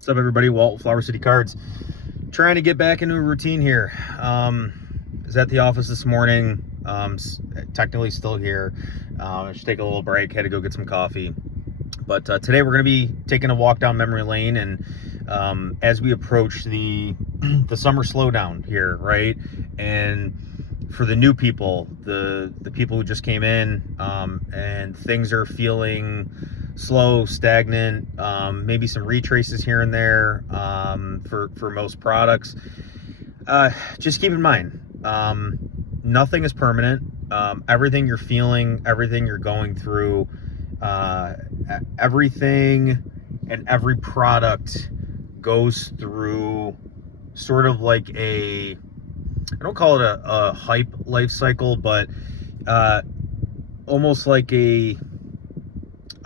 What's up, everybody? Walt, Flower City Cards. Trying to get back into a routine here. Was at the office this morning. Technically still here. I should take a little break. Had to go get some coffee. But today we're going to be taking a walk down memory lane, and as we approach the summer slowdown here, right? And for the new people, the people who just came in, and things are feeling slow, stagnant, maybe some retraces here and there for most products. Just keep in mind, nothing is permanent. Everything you're feeling, everything you're going through, everything and every product goes through sort of like I don't call it a hype life cycle, but almost like a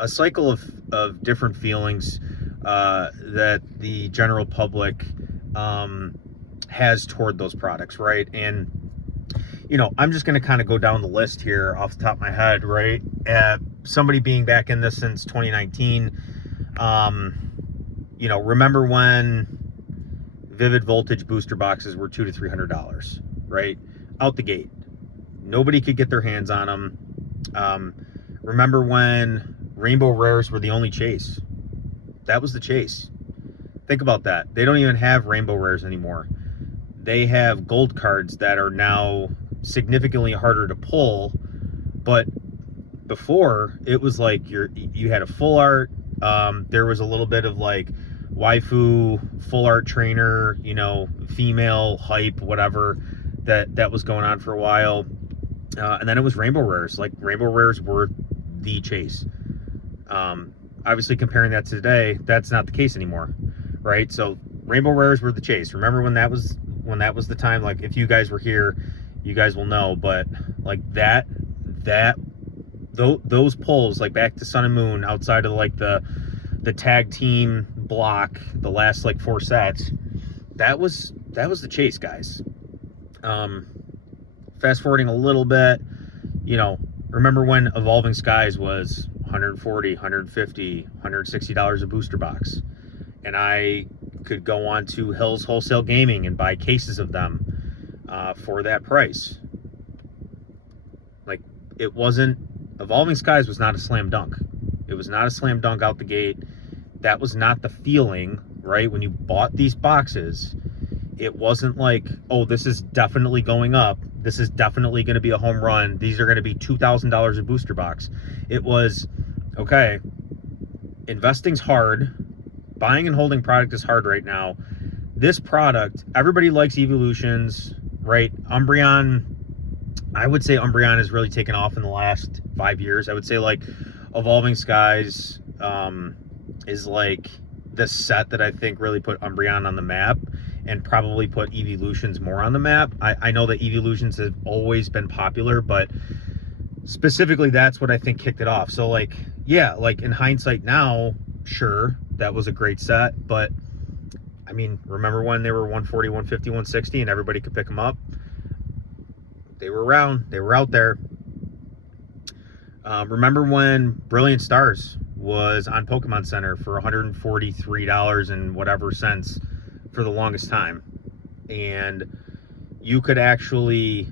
cycle of different feelings that the general public has toward those products, right? And I'm just going to kind of go down the list here off the top of my head, right? Somebody being back in this since 2019, remember when Vivid Voltage booster boxes were $200 to $300, right? Out the gate. Nobody could get their hands on them. Remember when Rainbow Rares were the only chase? That was the chase. Think about that. They don't even have Rainbow Rares anymore. They have gold cards that are now significantly harder to pull, but before it was like you had a full art, there was a little bit of like waifu, full art trainer, female hype, whatever that was going on for a while, and then it was Rainbow Rares. Like, Rainbow Rares were the chase. Obviously, comparing that to today, that's not the case anymore, right? So Rainbow Rares were the chase. Remember when that was the time? Like, if you guys were here, you guys will know. But like those pulls, like back to Sun and Moon, outside of like the tag team block, the last like 4 sets, that was the chase, guys. Fast forwarding a little bit, remember when Evolving Skies was $140, $150, $160 a booster box, and I could go on to Hills Wholesale Gaming and buy cases of them for that price. Like, Evolving Skies was not a slam dunk. It was not a slam dunk out the gate. That was not the feeling, right? When you bought these boxes, it wasn't like, oh, this is definitely going up. This is definitely going to be a home run. These are going to be $2,000 a booster box. It was, okay, investing's hard. Buying and holding product is hard right now. This product, everybody likes Evolutions, right? Umbreon, I would say Umbreon has really taken off in the last 5 years. I would say like Evolving Skies is like the set that I think really put Umbreon on the map, and probably put Evolutions more on the map. I know that Evolutions have always been popular, but specifically that's what I think kicked it off. So like, yeah, like in hindsight now, sure, that was a great set, but I mean, remember when they were 140, 150, 160 and everybody could pick them up? They were around, they were out there. Remember when Brilliant Stars was on Pokemon Center for $143 and whatever cents for the longest time, and you could actually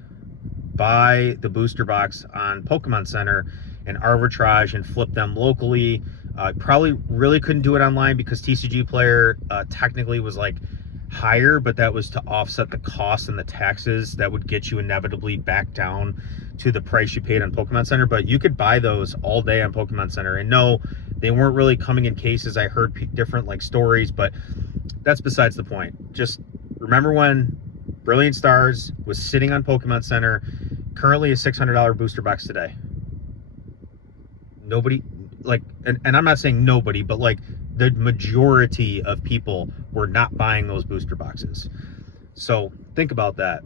buy the booster box on Pokemon Center and arbitrage and flip them locally. Probably really couldn't do it online because TCG Player technically was like higher, but that was to offset the costs and the taxes that would get you inevitably back down to the price you paid on Pokemon Center. But you could buy those all day on Pokemon Center, and no, they weren't really coming in cases. I heard different like stories, but that's besides the point. Just remember when Brilliant Stars was sitting on Pokemon Center, currently a $600 booster box today. Nobody, like, and I'm not saying nobody, but like the majority of people were not buying those booster boxes. So think about that.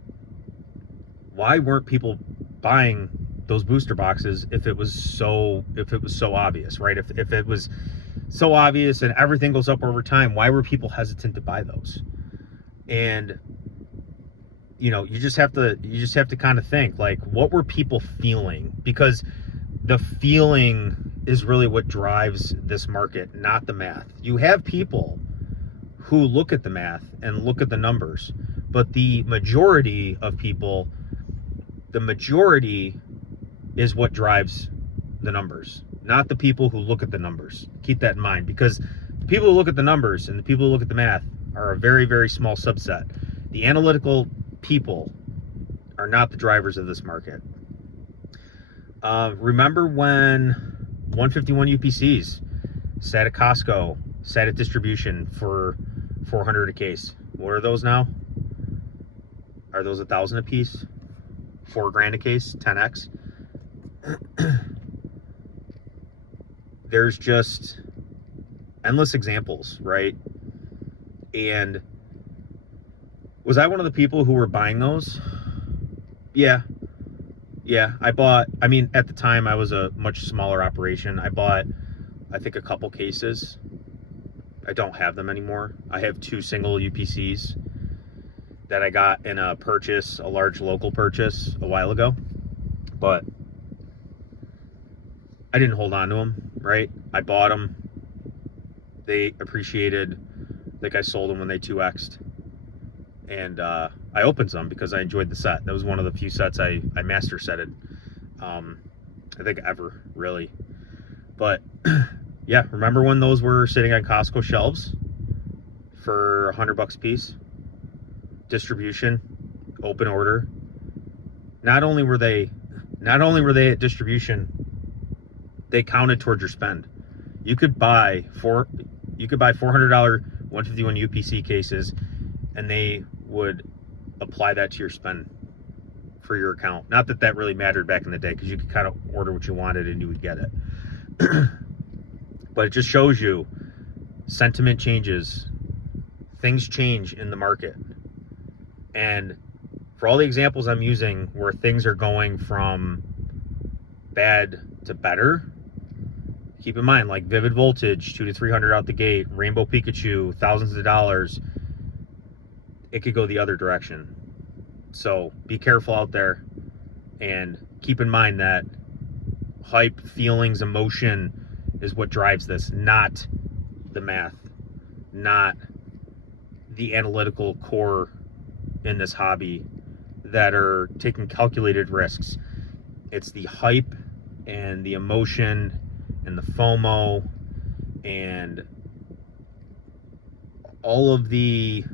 Why weren't people buying those booster boxes if it was so obvious, right? If it was so obvious and everything goes up over time, why were people hesitant to buy those? And you just have to kind of think, like, what were people feeling? Because the feeling is really what drives this market, not the math. You have people who look at the math and look at the numbers. But the majority of people, the majority is what drives the numbers, not the people who look at the numbers. Keep that in mind, because the people who look at the numbers and the people who look at the math are a very, very small subset. The analytical people are not the drivers of this market. Remember when 151 UPCs sat at Costco, sat at distribution for $400 a case? What are those now? Are those $1,000 a piece? $4,000 a case? 10x? There's just endless examples, right? And was I one of the people who were buying those? Yeah, I bought, I mean, at the time I was a much smaller operation. I bought, I think, a couple cases. I don't have them anymore. I have 2 single UPCs that I got in a purchase, a large local purchase a while ago. But I didn't hold on to them, right? I bought them. They appreciated. I think I sold them when they 2x'd. And I opened some because I enjoyed the set. That was one of the few sets I master setted. I think ever, really. But yeah, remember when those were sitting on Costco shelves for $100 a piece? Distribution, open order. Not only were they at distribution, they counted towards your spend. You could buy $400 151 UPC cases, and they would apply that to your spend for your account. Not that that really mattered back in the day, because you could kind of order what you wanted and you would get it. But it just shows you sentiment changes, things change in the market. And for all the examples I'm using where things are going from bad to better, keep in mind, like Vivid Voltage, 200 to 300 out the gate, Rainbow Pikachu, thousands of dollars. It could go the other direction. So be careful out there, and keep in mind that hype, feelings, emotion is what drives this, not the math, not the analytical core in this hobby that are taking calculated risks. It's the hype and the emotion and the FOMO and all of the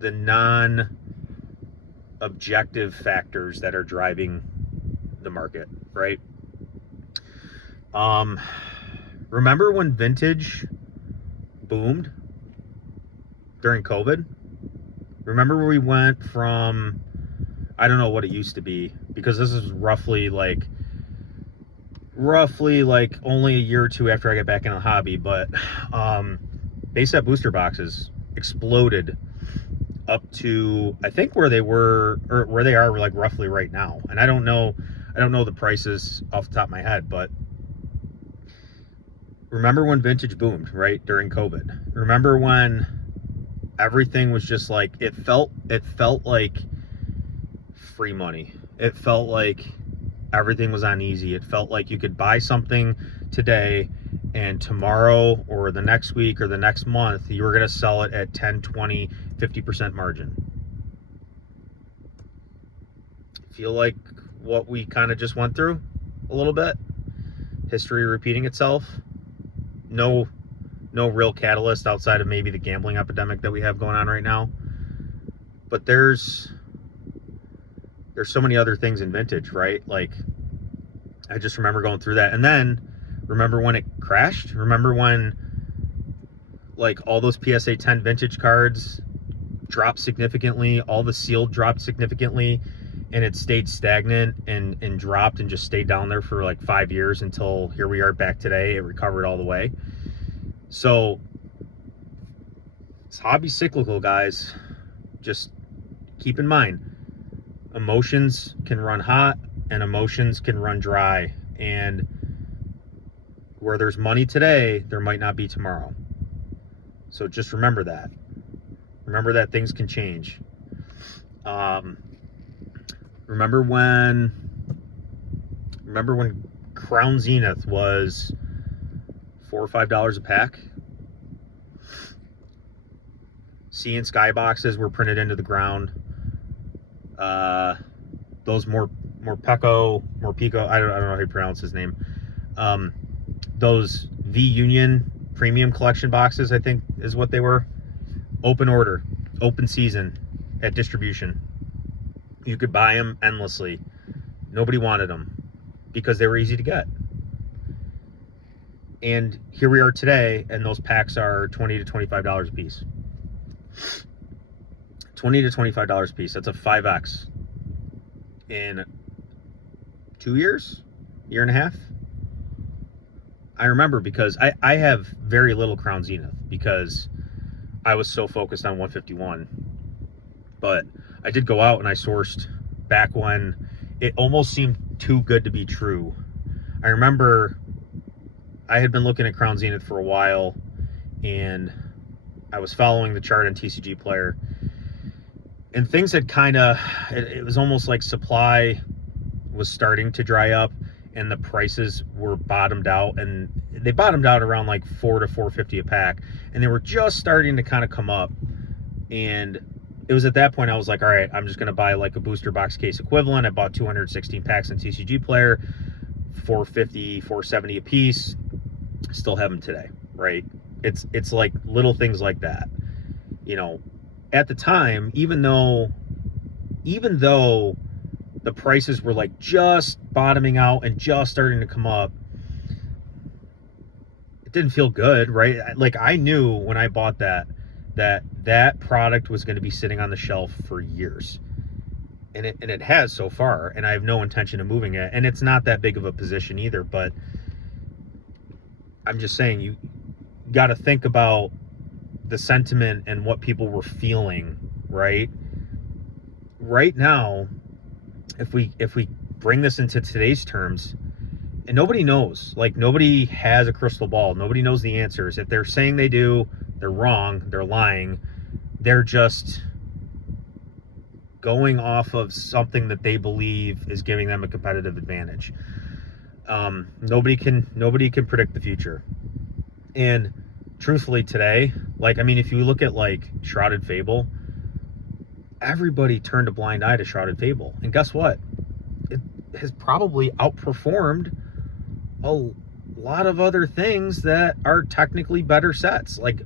non-objective factors that are driving the market, right? Remember when vintage boomed during COVID? Remember where we went from, I don't know what it used to be, because this is roughly like only a year or two after I got back into the hobby, but base set booster boxes exploded up to, I think, where they were, or where they are like roughly right now. And I don't know the prices off the top of my head, but remember when vintage boomed, right, during COVID? Remember when everything was just like, it felt like free money. It felt like everything was on easy. It felt like you could buy something today, and tomorrow or the next week or the next month, you were going to sell it at 10, 20, 50% margin. Feel like what we kind of just went through a little bit? History repeating itself? No real catalyst outside of maybe the gambling epidemic that we have going on right now. But there's so many other things in vintage, right? Like, I just remember going through that. And then remember when it crashed? Remember when like all those PSA 10 vintage cards dropped significantly, all the sealed dropped significantly, and it stayed stagnant and dropped and just stayed down there for like 5 years until here we are back today. It recovered all the way. So this hobby's cyclical, guys. Just keep in mind, emotions can run hot and emotions can run dry. And where there's money today, there might not be tomorrow. So just remember that. Remember that things can change. Remember when Crown Zenith was $4 or $5 a pack? Sea and Sky boxes were printed into the ground. Those Morpico, I don't know how you pronounce his name. Those V Union premium collection boxes, I think is what they were. Open order, open season at distribution. You could buy them endlessly. Nobody wanted them because they were easy to get. And here we are today, and those packs are $20 to $25 a piece. $20 to $25 a piece. That's a 5X in 2 years, year and a half. I remember because I have very little Crown Zenith because I was so focused on 151. But I did go out and I sourced back when it almost seemed too good to be true. I remember I had been looking at Crown Zenith for a while, and I was following the chart on TCG Player, and things had it was almost like supply was starting to dry up and the prices were bottomed out, and they bottomed out around like $4 to $4.50 a pack, and they were just starting to kind of come up. And it was at that point I was like, all right, I'm just going to buy like a booster box case equivalent. I bought 216 packs in TCG Player, $4.50, $4.70 a piece. Still have them today, right? It's like little things like that. You know, at the time, even though the prices were like just bottoming out and just starting to come up, it didn't feel good, right? Like I knew when I bought that product was going to be sitting on the shelf for years, and it has so far, and I have no intention of moving it, and it's not that big of a position either. But I'm just saying, you got to think about the sentiment and what people were feeling, right? Right now, if we bring this into today's terms, and nobody knows, like nobody has a crystal ball, nobody knows the answers. If they're saying they do, they're wrong, they're lying, they're just going off of something that they believe is giving them a competitive advantage. Nobody can predict the future. And truthfully today, like, I mean, if you look at like Shrouded Fable, everybody turned a blind eye to Shrouded Fable. And guess what? It has probably outperformed a lot of other things that are technically better sets. Like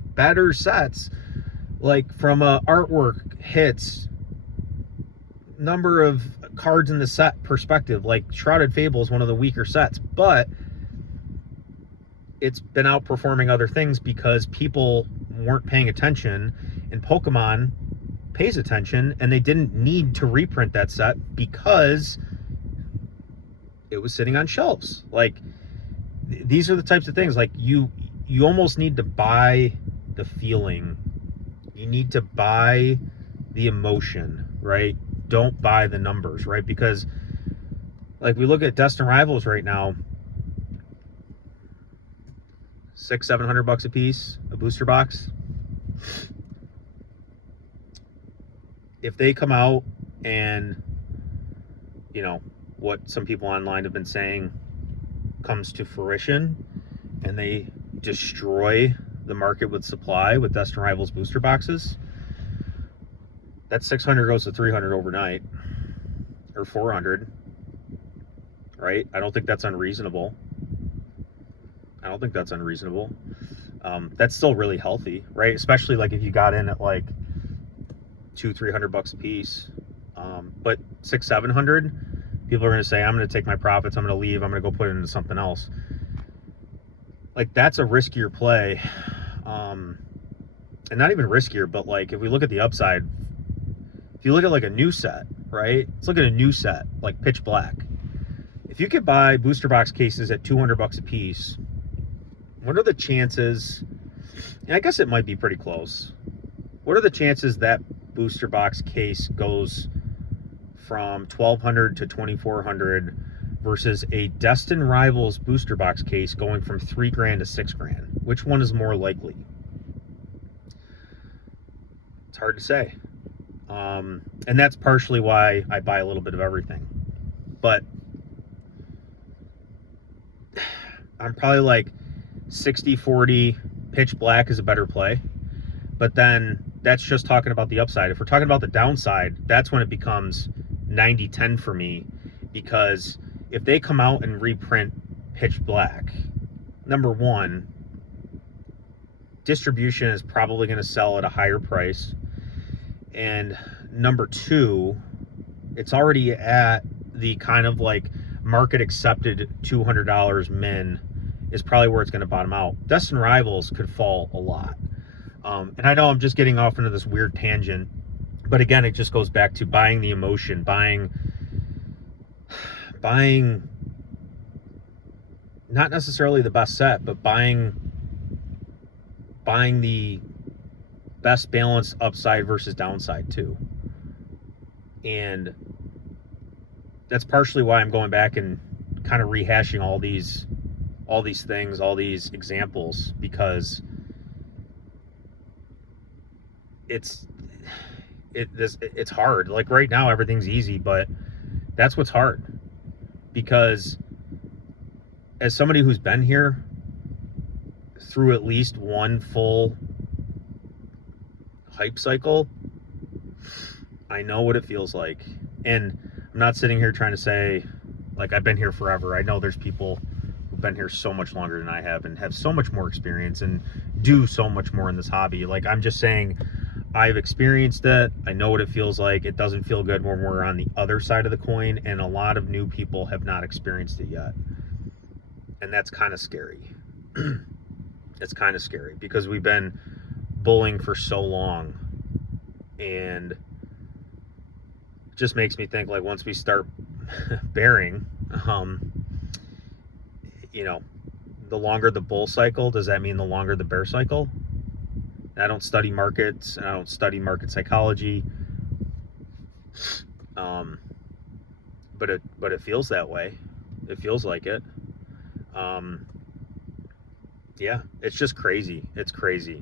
from a artwork, hits, number of cards in the set perspective. Like Shrouded Fable is one of the weaker sets, but it's been outperforming other things because people weren't paying attention, and Pokemon pays attention, and they didn't need to reprint that set because it was sitting on shelves. Like, these are the types of things, like you almost need to buy the feeling. You need to buy the emotion, right? Don't buy the numbers, right? Because like we look at Destined Rivals right now, $600-700 a piece, a booster box. If they come out and, you know, what some people online have been saying comes to fruition, and they destroy the market with supply with Destined Rivals booster boxes, that 600 goes to 300 overnight, or 400, right? I don't think that's unreasonable. That's still really healthy, right? Especially like if you got in at like $200-300 a piece. But 600-700, people are going to say, I'm going to take my profits, I'm going to leave, I'm going to go put it into something else. Like, that's a riskier play. And not even riskier, but like if we look at the upside, if you look at like a new set, right? Let's look at a new set like Pitch Black. If you could buy booster box cases at $200 a piece, what are the chances? And I guess it might be pretty close. What are the chances that booster box case goes from $1,200 to $2,400 versus a Destined Rivals booster box case going from $3,000 to $6,000? Which one is more likely? It's hard to say. And that's partially why I buy a little bit of everything. But I'm probably like 60-40, Pitch Black is a better play. But then that's just talking about the upside. If we're talking about the downside, that's when it becomes 90-10 for me, because if they come out and reprint Pitch Black, number one, distribution is probably going to sell at a higher price, and number two, it's already at the kind of like market accepted $200 min is probably where it's going to bottom out. Destined Rivals could fall a lot. And I know I'm just getting off into this weird tangent, but again, it just goes back to buying the emotion, buying not necessarily the best set, but buying the best balanced upside versus downside too. And that's partially why I'm going back and kind of rehashing all these things, all these examples, because it's hard. Like right now everything's easy, but that's what's hard, because as somebody who's been here through at least one full hype cycle, I know what it feels like. And I'm not sitting here trying to say like I've been here forever. I know there's people who've been here so much longer than I have and have so much more experience and do so much more in this hobby. Like, I'm just saying I've experienced it. I know what it feels like. It doesn't feel good when we're on the other side of the coin, and a lot of new people have not experienced it yet. And that's kind of scary. It's kind of scary because we've been bulling for so long, and it just makes me think, like, once we start bearing, you know, the longer the bull cycle, does that mean the longer the bear cycle? I don't study markets, and I don't study market psychology, but it feels that way. It feels like it. Yeah, it's just crazy. It's crazy.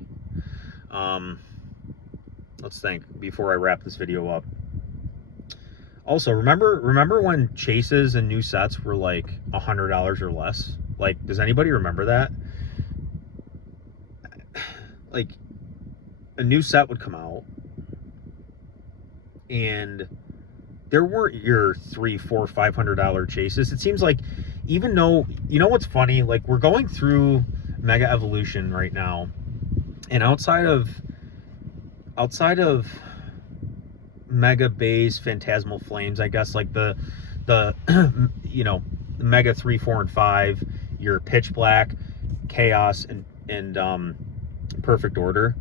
Let's think before I wrap this video up. Also, remember when chases and new sets were like $100 or less? Like, does anybody remember that? Like, a new set would come out, and there weren't your $300, $400, $500 chases. It seems like, even though, you know what's funny? Like, we're going through Mega Evolution right now, and outside of Mega Base, Phantasmal Flames, I guess, like the you know, Mega 3, 4, and 5, your Pitch Black, Chaos, and Perfect Order.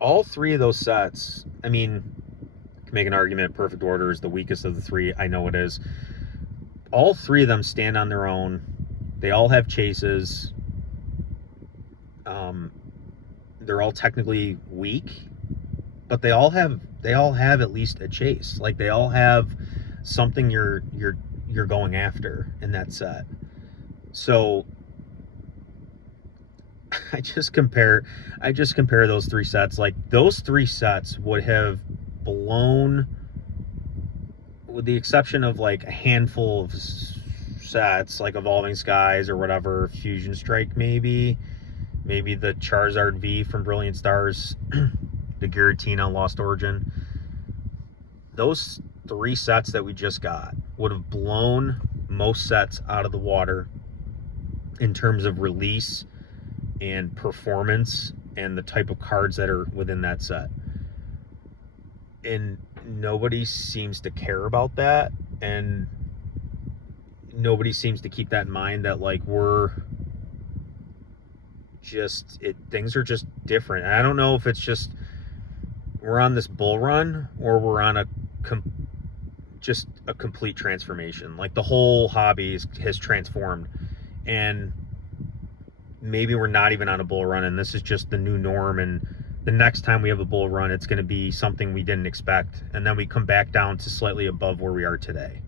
All three of those sets, I mean, can make an argument Perfect Order is the weakest of the three. I know it is. All three of them stand on their own. They all have chases. They're all technically weak, but they all have at least a chase. Like, they all have something you're going after in that set. So I just compare those three sets. Like, those three sets would have blown, with the exception of like a handful of sets like Evolving Skies or whatever, Fusion Strike, maybe the Charizard V from Brilliant Stars, the Giratina Lost Origin. Those three sets that we just got would have blown most sets out of the water in terms of release and performance and the type of cards that are within that set. And nobody seems to care about that, and nobody seems to keep that in mind, that like things are just different. And I don't know if it's just we're on this bull run or we're on just a complete transformation. Like, the whole hobby has transformed, and maybe we're not even on a bull run, and this is just the new norm, and the next time we have a bull run, it's going to be something we didn't expect, and then we come back down to slightly above where we are today.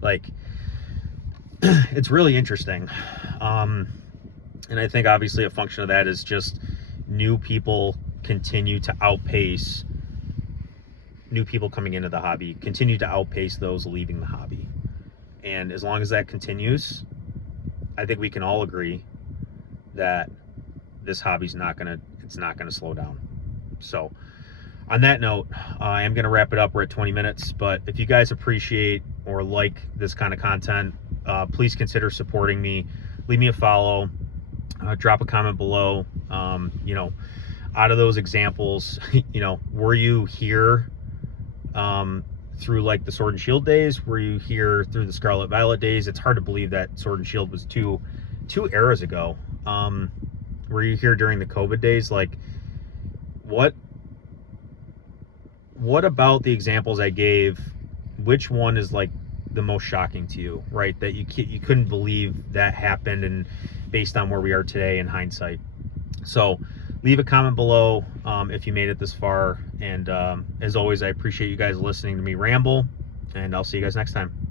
Like, it's really interesting. And I think obviously a function of that is just new people continue to outpace, new people coming into the hobby continue to outpace those leaving the hobby. And as long as that continues, I think we can all agree that this hobby's not gonna slow down. So on that note, I am gonna wrap it up. We're at 20 minutes, but if you guys appreciate or like this kind of content, please consider supporting me. Leave me a follow, drop a comment below. You know, out of those examples, you know, were you here through like the Sword and Shield days? Were you here through the Scarlet Violet days? It's hard to believe that Sword and Shield was two eras ago. Were you here during the COVID days? Like, what about the examples I gave, which one is like the most shocking to you, right? That you couldn't believe that happened, and based on where we are today in hindsight. So leave a comment below if you made it this far. And as always, I appreciate you guys listening to me ramble, and I'll see you guys next time.